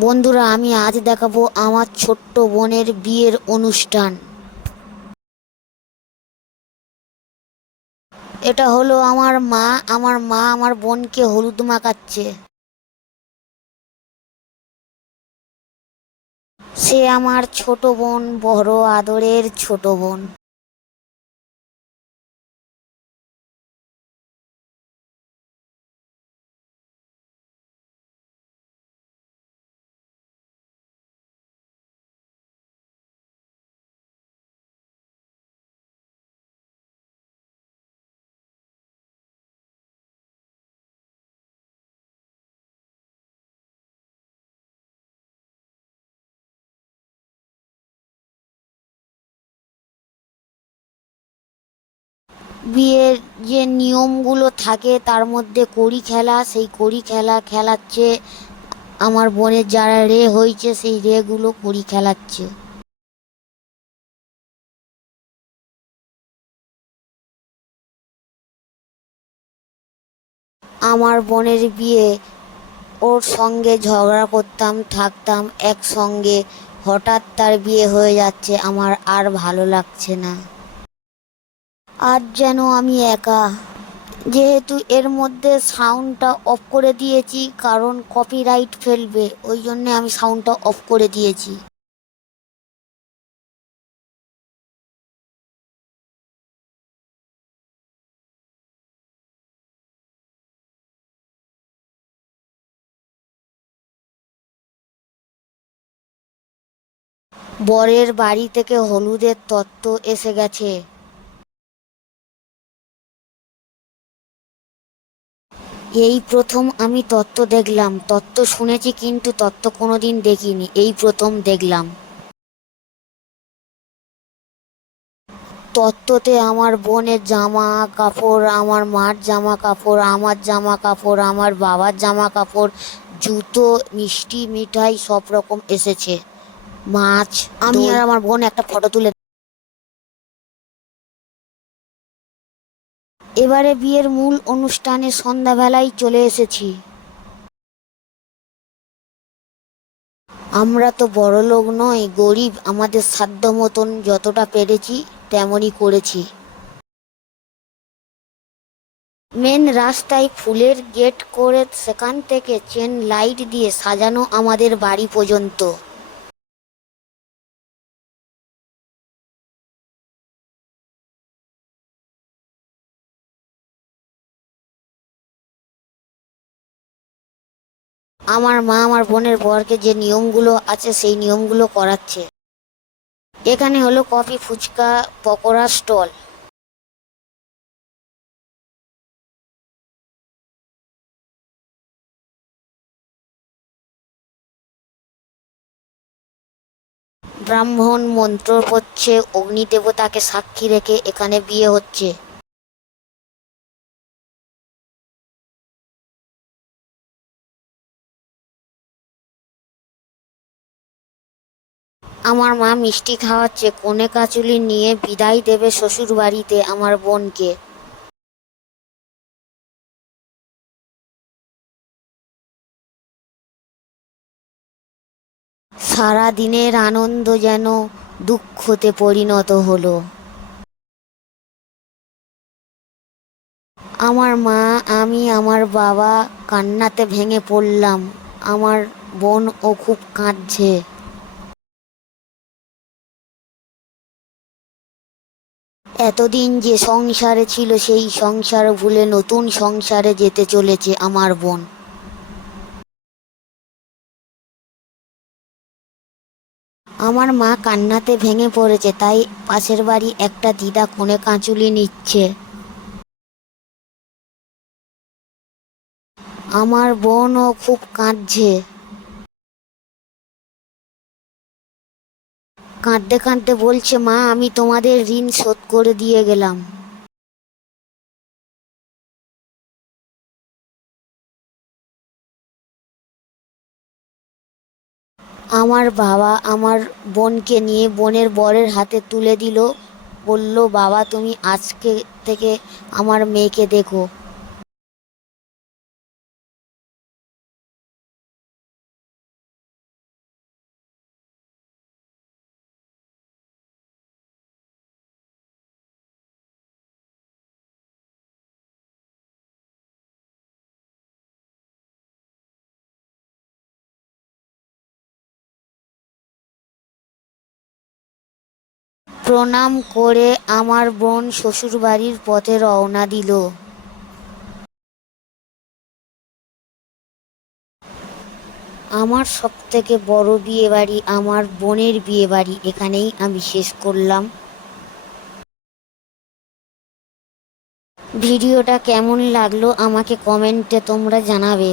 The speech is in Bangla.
বন্ধুরা, আমি আজ দেখাবো আমার ছোট্ট বোনের বিয়ের অনুষ্ঠান। এটা হলো আমার মা আমার মা আমার বোনকে হলুদ মাখাচ্ছে। সে আমার ছোট বোন, বড় আদরের ছোট বোন। বিয়ের যে নিয়মগুলো থাকে, তার মধ্যে কড়ি খেলা, সেই কড়ি খেলা খেলাচ্ছে। আমার বোনের যারা রে হয়েছে, সেই রেগুলো কড়ি খেলাচ্ছে। আমার বোনের বিয়ে, ওর সঙ্গে ঝগড়া করতাম, থাকতাম একসঙ্গে। হঠাৎ তার বিয়ে হয়ে যাচ্ছে, আমার আর ভালো লাগছে না। আজ যেন আমি একা। যেহেতু এর মধ্যে সাউন্ডটা অফ করে দিয়েছি, কারণ কপিরাইট ফেলবে, ওই জন্যে আমি সাউন্ডটা অফ করে দিয়েছি। বরের বাড়ি থেকে হলুদের তত্ত্ব এসে গেছে। এই প্রথম আমি তত্ত্ব দেখলাম। তত্ত্ব শুনেছি কিন্তু তত্ত্ব কোনোদিন দেখিনি। এই প্রথম দেখলাম। তত্ত্বতে আমার বোনের জামা কাপড় আমার মার জামা কাপড় আমার জামা কাপড় আমার বাবার জামা কাপড় জুতো মিষ্টি মিঠাই সব রকম এসেছে। মাছ আমি আর আমার বোন একটা ফটো তুলে এবারে বিয়ের মূল অনুষ্ঠানে সন্ধ্যাবেলায় চলে এসেছি। আমরা তো বড় লোক নয়, গরিব, আমাদের সাধ্য মতন যতটা পেরেছি তেমনই করেছি। মেন রাস্তায় ফুলের গেট করে সেখান থেকে চেন লাইট দিয়ে সাজানো আমাদের বাড়ি পর্যন্ত। আমার মা আমার বোনের বরকে যে নিয়মগুলো আছে সেই নিয়মগুলো করাচ্ছে। এখানে হলো কফি, ফুচকা, পকোড়া, স্টল। ব্রাহ্মণ মন্ত্র পড়ছে অগ্নি দেবতাকে সাক্ষী রেখে এখানে বিয়ে হচ্ছে। আমার মা মিষ্টি খাওয়াচ্ছে, কনে কাচুলি নিয়ে বিদায় দেবে শ্বশুর বাড়িতে আমার বোনকে। সারা দিনের আনন্দ যেন দুঃখতে পরিণত হলো। আমার মা, আমি, আমার বাবা কান্নাতে ভেঙে পড়লাম। আমার বোন ও খুব কাঁদছে। এতদিন যে সংসারে ছিল, সেই সংসার ভুলে নতুন সংসারে যেতে চলেছে আমার বোন। আমার মা কান্নাতে ভেঙে পড়েছে, তাই পাশের বাড়ি একটা দিদা কোণে কাঁচুলি নিচ্ছে। আমার বোনও খুব কাঁদছে। কাঁদতে কাঁদতে বলছে, মা, আমি তোমাদের ঋণ শোধ করে দিয়ে গেলাম। আমার বাবা আমার বোনকে নিয়ে বোনের বরের হাতে তুলে দিল। বলল, বাবা, তুমি আজকে থেকে আমার মেয়েকে দেখো। প্রণাম করে আমার বোন শ্বশুরবাড়ির পথে রওনা দিল। আমার সব থেকে বড় বিয়ে বাড়ি আমার বোনের বিয়ে বাড়ি এখানেই আমি শেষ করলাম। ভিডিওটা কেমন লাগল আমাকে কমেন্টে তোমরা জানাবে।